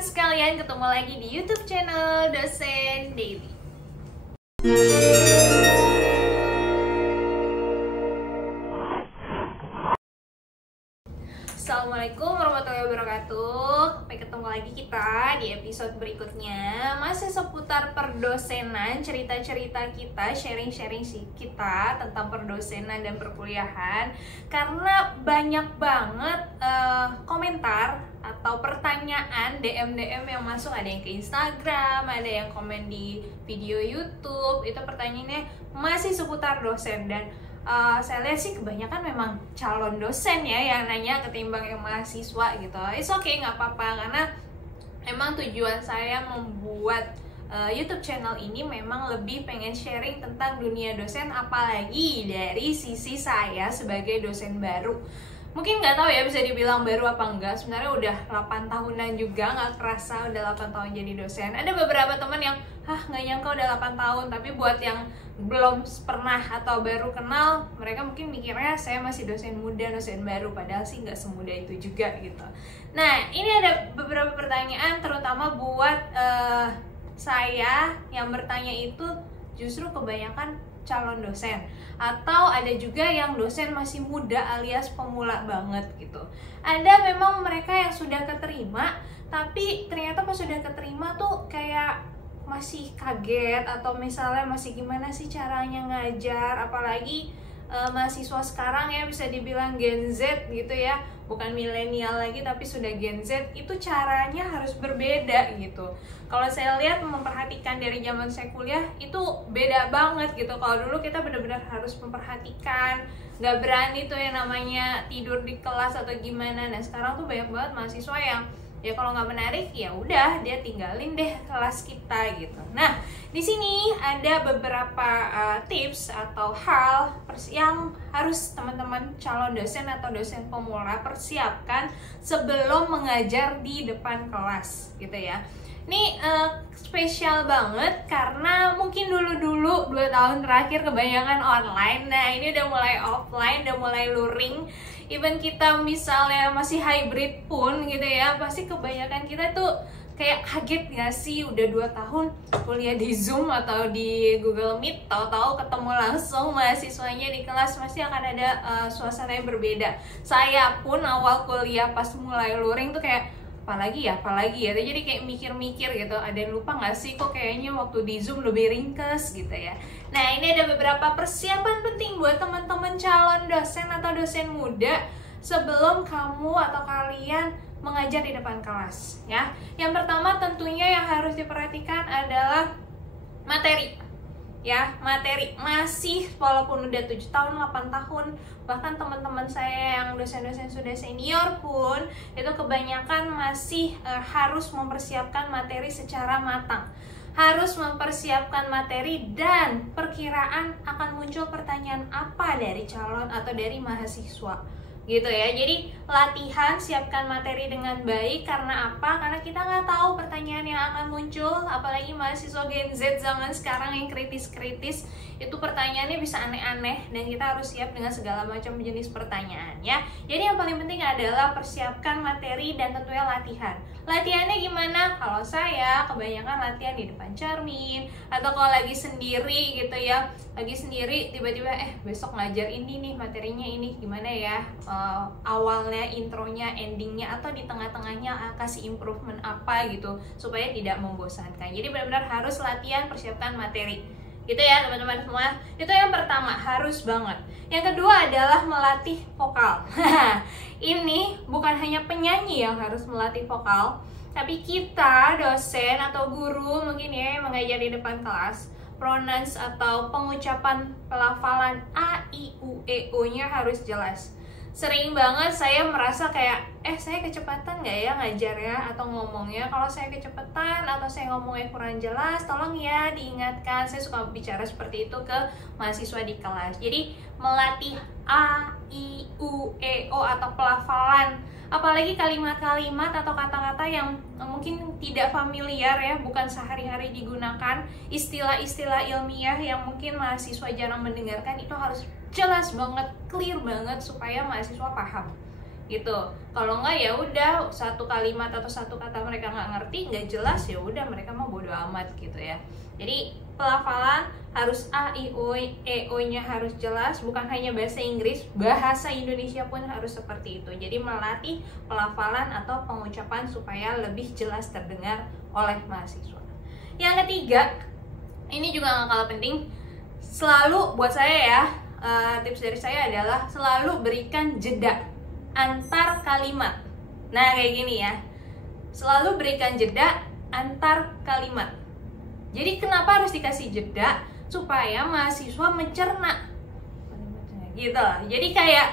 teman-teman sekalian, ketemu lagi di YouTube channel Dosen Daily. Assalamualaikum warahmatullahi wabarakatuh. Sampai ketemu lagi kita di episode berikutnya. Masih seputar perdosenan, cerita-cerita kita, sharing-sharing kita tentang perdosenan dan perkuliahan. Karena banyak banget komentar atau pertanyaan DM yang masuk. Ada yang ke Instagram, ada yang komen di video YouTube. Itu pertanyaannya masih seputar dosen. Dan saya lihat sih kebanyakan memang calon dosen ya yang nanya ketimbang yang mahasiswa gitu. It's okay, nggak apa-apa, karena emang tujuan saya membuat YouTube channel ini memang lebih pengen sharing tentang dunia dosen, apalagi dari sisi saya sebagai dosen baru. Mungkin nggak tahu ya, bisa dibilang baru apa enggak, sebenarnya udah 8 tahunan juga, nggak kerasa udah 8 tahun jadi dosen. Ada beberapa teman yang nggak nyangka udah 8 tahun, tapi buat yang belum pernah atau baru kenal, mereka mungkin mikirnya saya masih dosen muda, dosen baru, padahal sih nggak semudah itu juga gitu. Nah, ini ada beberapa pertanyaan terutama buat saya yang bertanya itu justru kebanyakan calon dosen, atau ada juga yang dosen masih muda alias pemula banget gitu. Ada memang mereka yang sudah keterima, tapi ternyata pas sudah keterima tuh kayak masih kaget, atau misalnya masih gimana sih caranya ngajar, apalagi mahasiswa sekarang ya bisa dibilang Gen Z gitu ya, bukan milenial lagi tapi sudah Gen Z, itu caranya harus berbeda gitu. Kalau saya lihat memperhatikan dari zaman saya kuliah itu beda banget gitu. Kalau dulu kita benar-benar harus memperhatikan, nggak berani tuh yang namanya tidur di kelas atau gimana. Nah sekarang tuh banyak banget mahasiswa yang ya kalau nggak menarik ya udah dia tinggalin deh kelas kita gitu. Nah di sini ada beberapa tips atau hal yang harus teman-teman calon dosen atau dosen pemula persiapkan sebelum mengajar di depan kelas gitu ya. Ini spesial banget karena mungkin dulu 2 tahun terakhir kebanyakan online. Nah ini udah mulai offline, udah mulai luring. Even kita misalnya masih hybrid pun gitu ya, pasti kebanyakan kita tuh kayak kaget gak sih udah 2 tahun kuliah di Zoom atau di Google Meet, tahu-tahu ketemu langsung mahasiswanya di kelas, pasti akan ada suasana yang berbeda. Saya pun awal kuliah pas mulai luring tuh kayak apalagi ya, jadi kayak mikir-mikir gitu, ada yang lupa gak sih kok kayaknya waktu di Zoom lebih ringkes gitu ya. Nah ini ada beberapa persiapan penting buat teman-teman calon dosen atau dosen muda sebelum kamu atau kalian mengajar di depan kelas ya. Yang pertama tentunya yang harus diperhatikan adalah materi ya. Materi masih, walaupun udah 7 tahun, 8 tahun, bahkan teman-teman saya yang dosen-dosen sudah senior pun itu kebanyakan masih harus mempersiapkan materi secara matang, harus mempersiapkan materi dan perkiraan akan muncul pertanyaan apa dari calon atau dari mahasiswa gitu ya. Jadi latihan, siapkan materi dengan baik. Karena apa? Karena kita nggak tahu pertanyaan yang akan muncul, apalagi mahasiswa Gen Z zaman sekarang yang kritis-kritis, itu pertanyaannya bisa aneh-aneh dan kita harus siap dengan segala macam jenis pertanyaan ya. Jadi yang paling penting adalah persiapkan materi dan tentunya latihan. Latihannya gimana? Kalau saya kebanyakan latihan di depan cermin, atau kalau lagi sendiri gitu ya, lagi sendiri tiba-tiba besok ngajar ini nih, materinya ini gimana ya, awalnya, intronya, endingnya, atau di tengah-tengahnya kasih improvement apa gitu supaya tidak membosankan. Jadi benar-benar harus latihan, persiapkan materi gitu ya teman-teman semua. Itu yang pertama, harus banget. Yang kedua adalah melatih vokal. Ini bukan hanya penyanyi yang harus melatih vokal, tapi kita dosen atau guru mungkin ya yang mengajar di depan kelas, pronouns atau pengucapan pelafalan A, I, U, E, O nya harus jelas. Sering banget saya merasa kayak saya kecepatan nggak ya ngajarnya atau ngomongnya. Kalau saya kecepatan atau saya ngomongnya kurang jelas, tolong ya diingatkan. Saya suka bicara seperti itu ke mahasiswa di kelas. Jadi melatih A, I, U, E, O atau pelafalan, apalagi kalimat-kalimat atau kata-kata yang mungkin tidak familiar ya, bukan sehari-hari digunakan, istilah-istilah ilmiah yang mungkin mahasiswa jarang mendengarkan, itu harus jelas banget, clear banget supaya mahasiswa paham gitu. Kalau enggak ya udah satu kalimat atau satu kata mereka nggak ngerti, nggak jelas, ya udah mereka mah bodo amat gitu ya. Jadi pelafalan harus A, I, O, E, O-nya harus jelas, bukan hanya bahasa Inggris, bahasa Indonesia pun harus seperti itu. Jadi melatih pelafalan atau pengucapan supaya lebih jelas terdengar oleh mahasiswa. Yang ketiga, ini juga nggak kalah penting, selalu buat saya ya, tips dari saya adalah selalu berikan jeda antar kalimat. Nah kayak gini ya, selalu berikan jeda antar kalimat. Jadi kenapa harus dikasih jeda? Supaya mahasiswa mencerna gitu. Jadi kayak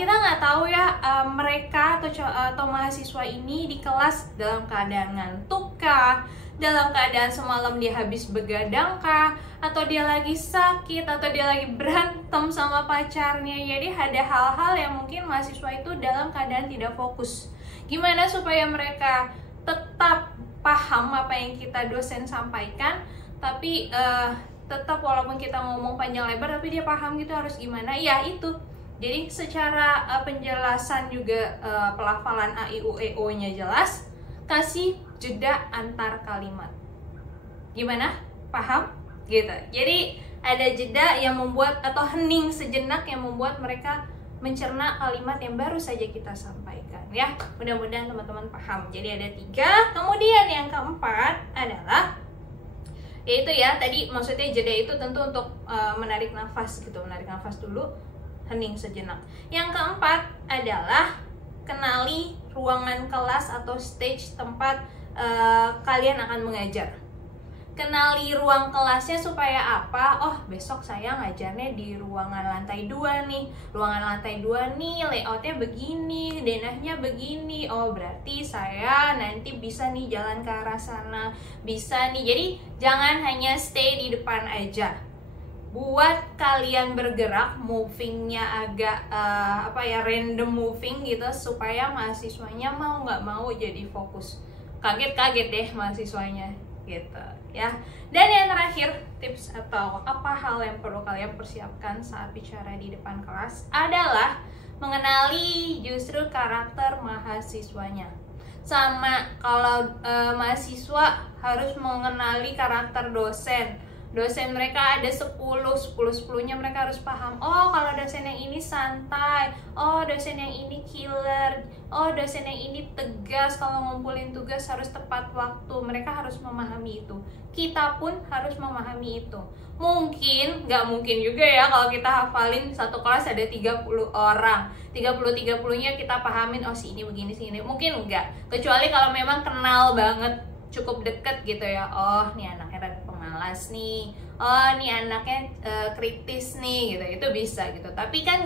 kita nggak tahu ya, mereka atau mahasiswa ini di kelas dalam keadaan ngantuk kah, dalam keadaan semalam dia habis begadang kah, atau dia lagi sakit, atau dia lagi berantem sama pacarnya. Jadi ada hal-hal yang mungkin mahasiswa itu dalam keadaan tidak fokus. Gimana supaya mereka tetap paham apa yang kita dosen sampaikan, tapi tetap walaupun kita ngomong panjang lebar tapi dia paham gitu, harus gimana? Ya itu. Jadi secara penjelasan juga pelafalan A, I, U, E, O-nya jelas, kasih jeda antar kalimat. Gimana? Paham? Gitu. Jadi ada jeda yang membuat, atau hening sejenak yang membuat mereka mencerna kalimat yang baru saja kita sampaikan ya. Mudah-mudahan teman-teman paham. Jadi ada 3. Kemudian yang keempat adalah, yaitu ya tadi maksudnya jeda itu tentu untuk menarik nafas gitu, menarik nafas dulu, hening sejenak. Yang keempat adalah kenali ruangan kelas atau stage tempat kalian akan mengajar. Kenali ruang kelasnya supaya apa? Oh, besok saya ngajarnya di ruangan lantai 2 nih. Ruangan lantai 2 nih, layoutnya begini, denahnya begini. Oh, berarti saya nanti bisa nih jalan ke arah sana. Bisa nih. Jadi, jangan hanya stay di depan aja. Buat kalian bergerak, movingnya agak random moving gitu, supaya mahasiswanya mau nggak mau jadi fokus. Kaget-kaget deh mahasiswanya gitu ya. Dan yang terakhir, tips atau apa hal yang perlu kalian persiapkan saat bicara di depan kelas adalah mengenali justru karakter mahasiswanya. Sama kalau mahasiswa harus mengenali karakter dosen. Dosen mereka ada 10-10-10-nya mereka harus paham. Oh, kalau dosen yang ini santai. Oh, dosen yang ini killer. Oh, dosen yang ini tegas. Kalau ngumpulin tugas harus tepat waktu. Mereka harus memahami itu. Kita pun harus memahami itu. Mungkin, nggak mungkin juga ya kalau kita hafalin satu kelas ada 30 orang. 30-30-nya kita pahamin, oh si ini begini, si ini. Mungkin enggak. Kecuali kalau memang kenal banget, cukup deket gitu ya. Oh, nih anaknya rada pemalas nih. Oh, nih anaknya kritis nih gitu. Itu bisa gitu. Tapi kan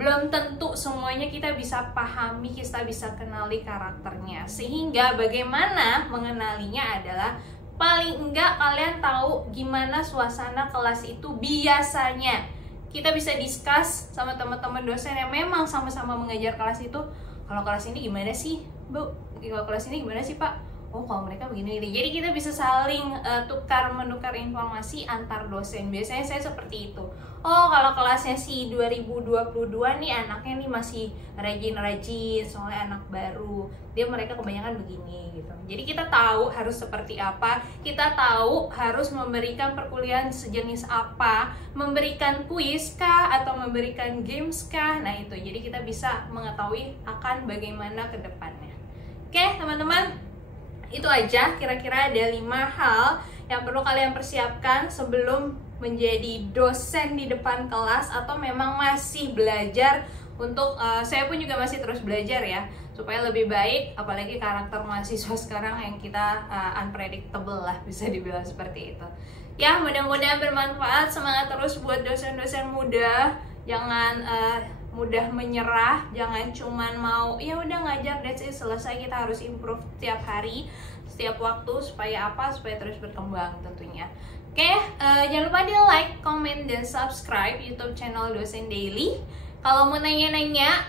belum tentu semuanya kita bisa pahami, kita bisa kenali karakternya. Sehingga bagaimana mengenalinya adalah paling enggak kalian tahu gimana suasana kelas itu biasanya. Kita bisa discuss sama teman-teman dosen yang memang sama-sama mengajar kelas itu. Kalau kelas ini gimana sih, Bu? Kalau kelas ini gimana sih, Pak? Oh, kalau mereka begini. Jadi kita bisa saling tukar-menukar informasi antar dosen. Biasanya saya seperti itu. Oh, kalau kelasnya si 2022 nih anaknya nih masih rajin-rajin, soalnya anak baru. Mereka kebanyakan begini gitu. Jadi kita tahu harus seperti apa. Kita tahu harus memberikan perkuliahan sejenis apa, memberikan kuis kah atau memberikan games kah. Nah, itu. Jadi kita bisa mengetahui akan bagaimana ke depannya. Oke, teman-teman. Itu aja, kira-kira ada 5 hal yang perlu kalian persiapkan sebelum menjadi dosen di depan kelas atau memang masih belajar untuk saya pun juga masih terus belajar ya, supaya lebih baik, apalagi karakter mahasiswa sekarang yang kita unpredictable lah, bisa dibilang seperti itu. Ya, mudah-mudahan bermanfaat. Semangat terus buat dosen-dosen muda. Jangan mudah menyerah, jangan cuman mau ya udah ngajar that's it, selesai. Kita harus improve tiap hari, setiap waktu, supaya apa? Supaya terus berkembang tentunya. Oke, jangan lupa di like, comment, dan subscribe YouTube channel Dosen Daily. Kalau mau nanya-nanya,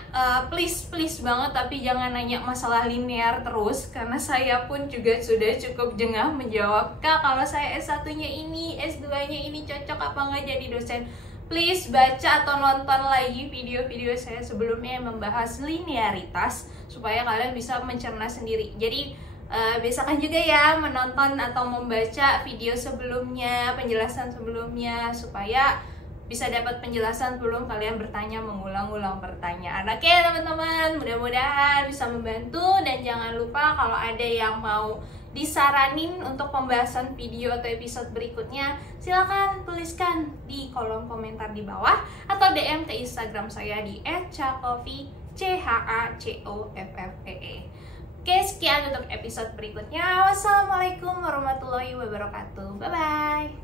please banget, tapi jangan nanya masalah linear terus, karena saya pun juga sudah cukup jengah menjawab, Kak, kalau saya S1-nya ini, S2-nya ini cocok apa nggak jadi dosen? please baca atau nonton lagi video-video saya sebelumnya yang membahas linearitas supaya kalian bisa mencerna sendiri. Jadi biasakan juga ya menonton atau membaca video sebelumnya, penjelasan sebelumnya, supaya bisa dapat penjelasan sebelum kalian bertanya, mengulang-ulang pertanyaan. Oke teman-teman, mudah-mudahan bisa membantu. Dan jangan lupa kalau ada yang mau disaranin untuk pembahasan video atau episode berikutnya, silakan tuliskan di kolom komentar di bawah atau DM ke Instagram saya di @chakoffee, CHACOFFEE. Oke, sekian untuk episode berikutnya. Wassalamualaikum warahmatullahi wabarakatuh. Bye bye.